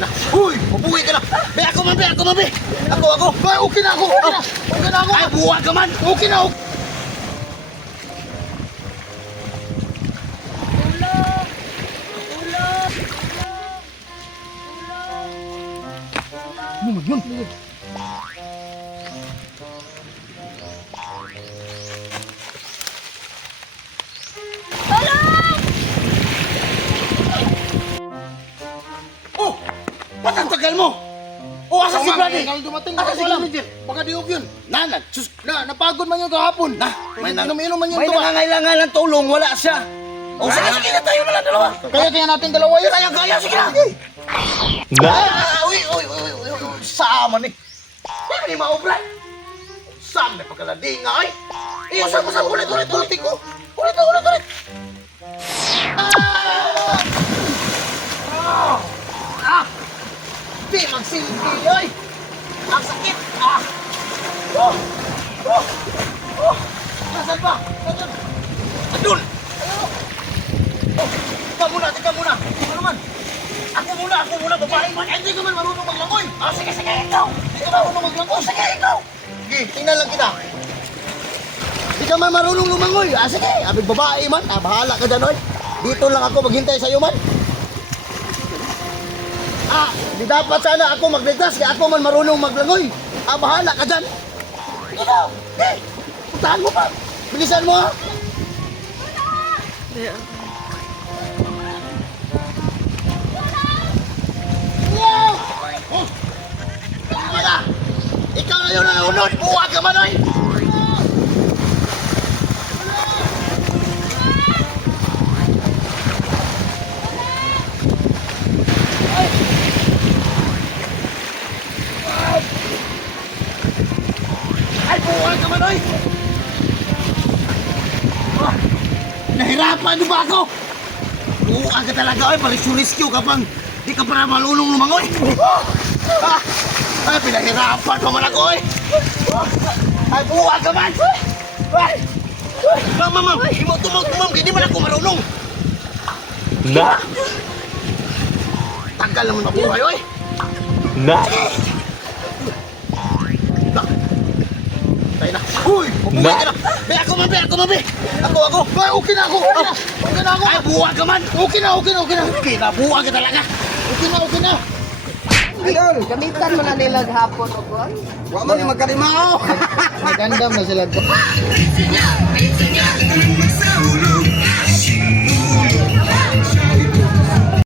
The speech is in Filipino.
Tayo na. Uy! Mabuhay ka na! Be, ako man, be! Ako man, be! Ako! Bay, okay na ako! Okay na! Okay na ako! Ay, buwag ka man! Okay na ako! Yun! Oh! Ba't ang tagal mo? Oh, asa si Brady? Dumating Asa si alam. manager? Baka diog yun. Nanan! Sus! Napagod man yun kahapon. May Inom man yun May to. nangangailangan ng tulong, wala siya! O sige na tayo na lang dalawa! Kaya natin dalawa yun. Kaya, sige na! Uy! Sama ni! Hindi ni maublan! Sama ni pagkalading nga ay! Usap ulit! Ko! Ulit! Di magsilbi ay! Ang sakit! Nasaan ba? Nasaan? Andun! Ikaw muna! Ano naman? Ako muna, babae man! Hindi ka man marunong maglangoy! Sige, ikaw! Hindi ka marunong maglangoy! Sige, ikaw! Sige, tingnan lang kita! Hindi ka man marunong lumangoy! Sige, abig babae man! Bahala ka dyan, oy! Dito lang ako maghintay sa'yo man! Di dapat sana ako magligtas kaya ako man marunong maglangoy! Bahala ka dyan! Ikaw! Puntahan mo pa! Bilisan mo, ha! Oh! Wala! Ikaw na yun ang naunod! Buwag ka man, oy! Ay, buwag ka man, oy! Nahirapan mo ba ako? Buwag ka talaga, oy! Pag-rescue ka pang di ka para malunong lumangoy! Ay, pinahirapan pa man ako, eh! Ay, buwag ka man! Ay! Ma'am! Tumam! Hindi man ako marunong! Na! Tagal naman mabuhay, oy! Na! Tayo na! Uy! Mabuhay ka na! Be, ako man, be! Ako! Bay, okay na ako. Ay, buwag ka man! Okay na. Buwag ka talaga! Okay na. Idol, gamitan mo na nila hapon o kon. Wa man yung magkarimao. Nagandam na sila. Sinyal, sinyal, sinyal,